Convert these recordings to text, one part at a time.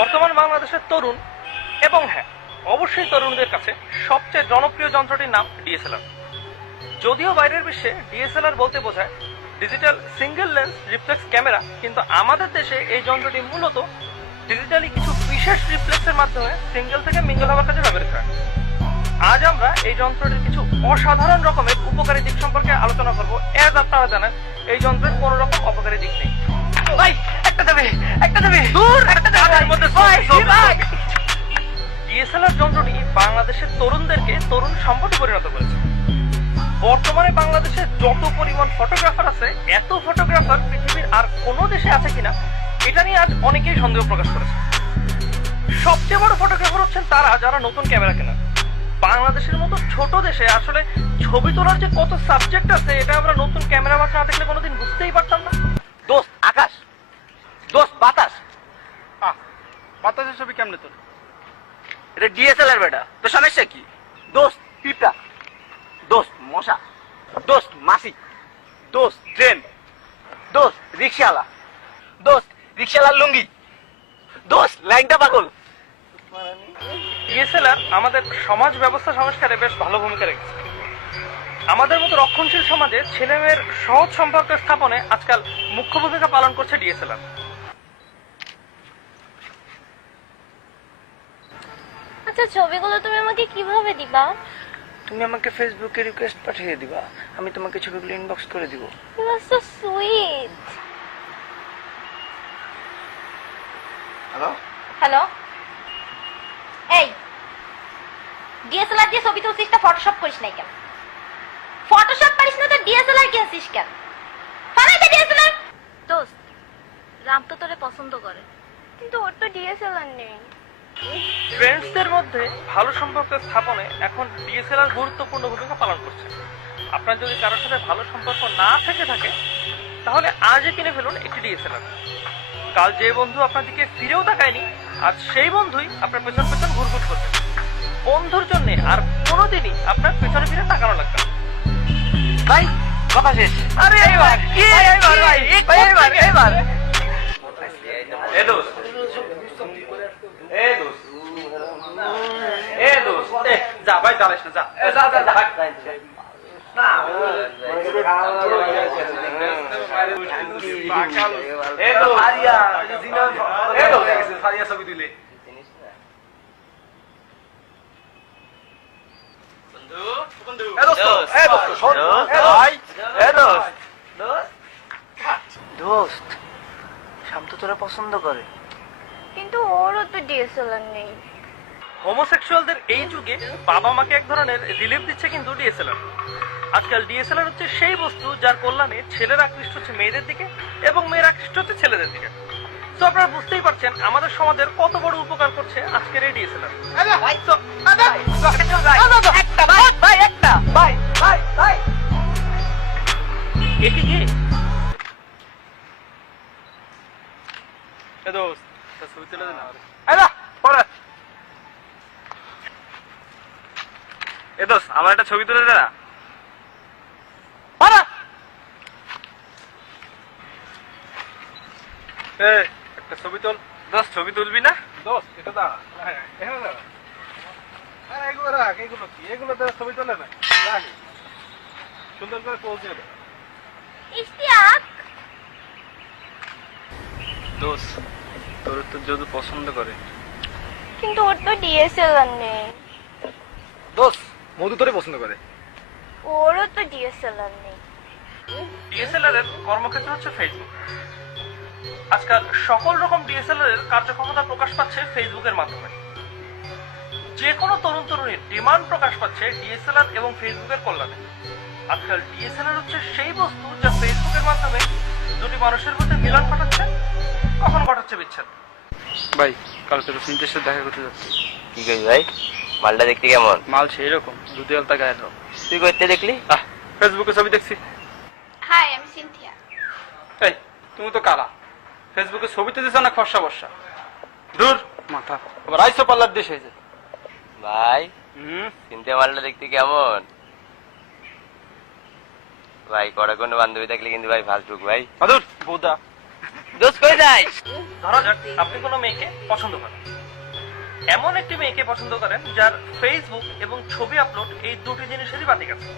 বর্তমান বাংলাদেশের তরুণ এবং হ্যাঁ অবশ্যই তরুণদের কাছে সবচেয়ে জনপ্রিয় যন্ত্রটির নাম ডিএসএলআর। যদিও বাইরের বিশ্বে ডিএসএলআর বলতে বোঝায় digital single lens reflex camera, কিন্তু আমাদের দেশে এই যন্ত্রটি মূলত ডিজিটালি কিছু বিশেষ রিফ্লেক্সের মাধ্যমে সিঙ্গেল থেকে মিঙ্গল হওয়ার কাজে ব্যবহৃত হয়। আজ আমরা এই যন্ত্রটির কিছু অসাধারণ রকমের উপকারী দিক সম্পর্কে আলোচনা করব। এজ আপনারা জানেন এই যন্ত্রের কোনো রকম অপকারী দিক নেই। ভাই একটা দেবে দূর একটা কাজের মধ্যে ডিএসএলআর যন্ত্রটি বাংলাদেশের তরুণদেরকে তরুণ সম্পদে পরিণত করেছে। বর্তমানে বাংলাদেশে যত পরিমাণ ফটোগ্রাফার আছে, এত ফটোগ্রাফার পৃথিবীর আর কোনো দেশে আছে কিনা এটা নিয়ে আজ অনেকেই সন্দেহ প্রকাশ করেছে। সবচেয়ে বড় ফটোগ্রাফার হচ্ছেন তারা যারা নতুন ক্যামেরা কেনা। বাংলাদেশের মতো ছোট দেশে আসলে ছবি তোলার যে কত সাবজেক্ট আছে এটা আমরা নতুন ক্যামেরা মাত্র না দেখলে কোনোদিন বুঝতেই পারতাম না। দোস্ত আকাশ, দোস্ত বাতাস। বাতাসের ছবি কেমনে তোর? এটা ডিএসএলআর বেটা, তো সমস্যা কি? দোস্ত পিঁপড়া, দোস্ত মশা, দোস্ত মাছি, দোস্ত ট্রেন, দোস্ত রিক্সাওয়ালা, দোস্ত রিক্সাওয়ালার লুঙ্গি, দোস্ত ল্যাংটা পাগল। ডিএসএলআর আমাদের সমাজ ব্যবস্থা সংস্কারে বেশ ভালো ভূমিকা রেখেছে। আমাদের মতো রক্ষণশীল সমাজে ছেলেমেয়ের সহজ সম্পর্ক স্থাপনে আজকাল মুখ্য ভূমিকা পালন করছে ডিএসএলআর। আচ্ছা, ছবিগুলো তুমি আমাকে কিভাবে দিবা? তুমি আমাকে ফেসবুকে রিকোয়েস্ট পাঠিয়ে দিবা, আমি তোমাকে ছবিগুলো ইনবক্স করে দিব। You are so sweet. Hello, hello, এই ডিএসএলআর দিয়ে ছবি তুলছিস তা ফটোশপ করিস নাই কেন? ফটোশপ পারিস না তো ডিএসএলআর কিনছিস কেন? ফালাই দে ডিএসএলআর। দোস্ত, রাম তো তোরে পছন্দ করে, কিন্তু ওর তো ডিএসএলআর নেই। ফ্রেন্ডসদের মধ্যে ভালো সম্পর্ক স্থাপনে এখন ডিএসএলআর গুরুত্বপূর্ণ ভূমিকা পালন করছে। আপনার যদি কারোর সাথে ভালো সম্পর্ক না থেকে থাকে তাহলে আজই কিনে ফেলুন একটি ডিএসএলআর। কাল যে বন্ধু আপনার দিকে ফিরেও তাকায়নি, আজ সেই বন্ধুই আপনার পেছন পেছন ঘুরঘুর করবে। বন্ধুর জন্য আর কোনোদিনই আপনার পেছনে ফিরে তাকানো লাগবে না। ভাই কথা শেষ। আরে এইবার কি এইবার ভাই, এইবার এ দোস্ত, এ দোস্ত, এ দোস্ত, যা ভাই দাঁড়াইস না, যা না ছবি তুলে দোস্ত, শাম তো তোরা পছন্দ করে, কিন্তু ওরও তো ডিএসএলআর নেই। হোমোসেক্সুয়ালদের এই যুগে বাবা মাকে এক ধরনের রিলিফ দিচ্ছে কিন্তু ডিএসএলআর। আজকাল ডিএসএলআর হচ্ছে সেই বস্তু যার কল্যাণে ছেলেরা আকৃষ্ট হচ্ছে মেয়েদের দিকে এবং মেয়েরা আকৃষ্ট হচ্ছে ছেলেদের দিকে। তো আপনারা বুঝতেই পারছেন আমাদের সমাজের কত বড় উপকার করছে আজকের এই ডিএসএলআর। একে কি দোস্ত ছবি তুলে দে না। এ দোস্ত আমার একটা ছবি তুলে দে না। একটা ছবি তোল। দোস্ত ছবি তুলবি না? দোস্ত এটা দাঁড়া, এখানে দাঁড়া। আরে এগুলো রাখ, এগুলো কি? এগুলো তো ছবি তোলে না, রাখ সুন্দর করে পোজ দিয়ে দে। ইশতিয়াক, দোস্ত তোর তো যদি পছন্দ করে। কিন্তু ওর তো ডিএসএলআর নেই। দোস্ত মধু তোরে পছন্দ করে। ওরও তো ডিএসএলআর নেই। ডিএসএলআর এর কর্মক্ষেত্র হচ্ছে ফেসবুক। আজকাল সকল রকম ডিএসএলআর এর কার্যক্ষমতা প্রকাশ পাচ্ছে ফেসবুকের মাধ্যমে। যে কোনো তরুণ তরুণীর ডিমান্ড প্রকাশ পাচ্ছে ডিএসএলআর এবং ফেসবুকের কল্যাণে। আজকাল ডিএসএলআর হচ্ছে সেই বস্তু যা ফেসবুকের মাধ্যমে দুটি মানুষের মধ্যে মিলন ঘটাচ্ছে, কখন ঘটাচ্ছে বিচ্ছেদ। ভাই কাল তোর ফিনটের সাথে দেখা করতে যাচ্ছি। কি কই ভাই, মালটা দেখতে কেমন? মাল সেই রকম, দুধে আলতা গায়ের রকম। তুই করতে দেখলি? ফেসবুকে ছবি দেখছি। হাই, আমি সিনথিয়া। এই তুমি তো কালা, ফেসবুকে ছবিতে দিছ না খরসা বর্ষা। দূর মাথা, আবার আইসো পাল্লার দেশ হয়েছে। ভাই চিনতে মালটা দেখতে কেমন? ভাই কড়া কোনো বান্ধবী থাকলে কিন্তু ভাই ফাস্টবুক ভাই। আদুর বোদা, দোস্ত কই যাই? ধরা যাক আপনি কোনো মেয়েকে পছন্দ করেন, এমন একটি মেয়েকে পছন্দ করেন যার ফেসবুক এবং ছবি আপলোড এই দুটি জিনিসেরই বাতিক আছে।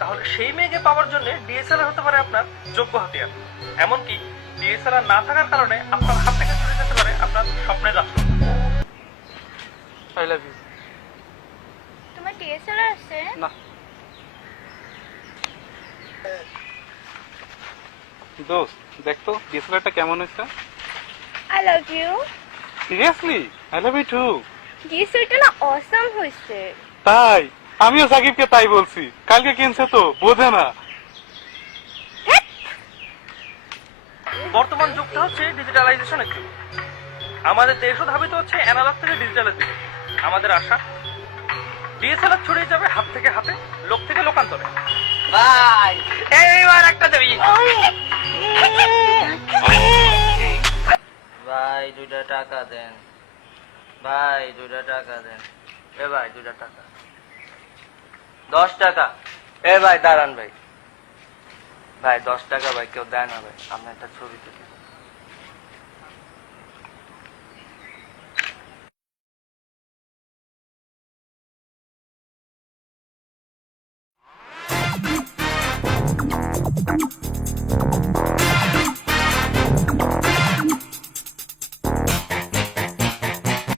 তাহলে সেই মেয়েকে পাওয়ার জন্য ডিএসএলআর হতে পারে আপনার যোগ্য হাতিয়ার। এমনকি ডিএসএলআর না থাকার কারণে আপনার হাত থেকে চলে যেতে পারে আপনার স্বপ্নের রাষ্ট্র। I love you. তোমার ডিএসএলআর আছে? না দোস্ত, দেখতো ডিএসএলআরটা কেমন হয়েছে। I love you. Seriously I love you too. ডিএসএলআরটা না অসাম হয়েছে। তাই আমিও সাকিবকে তাই বলছি, কালকে কিনছে তো বোঝে না। বর্তমান যুগটা হচ্ছে ডিজিটালাইজেশনের যুগ। আমাদের দেশও ধাবিত হচ্ছে অ্যানালগ থেকে ডিজিটালের দিকে। আমাদের আশা ডিএসএলআর ছড়িয়ে যাবে হাত থেকে হাতে, লোক থেকে লোকান্তরে। ভাই এইবার একটা দেবি। ভাই 2টা টাকা দেন, ভাই 2টা টাকা দেন, এ ভাই 2টা টাকা, 10 টাকা, এ ভাই দাঁড়ান ভাই, ভাই 10 টাকা ভাই কেউ দেয় না ভাই, আপনি একটা ছবি তুলি।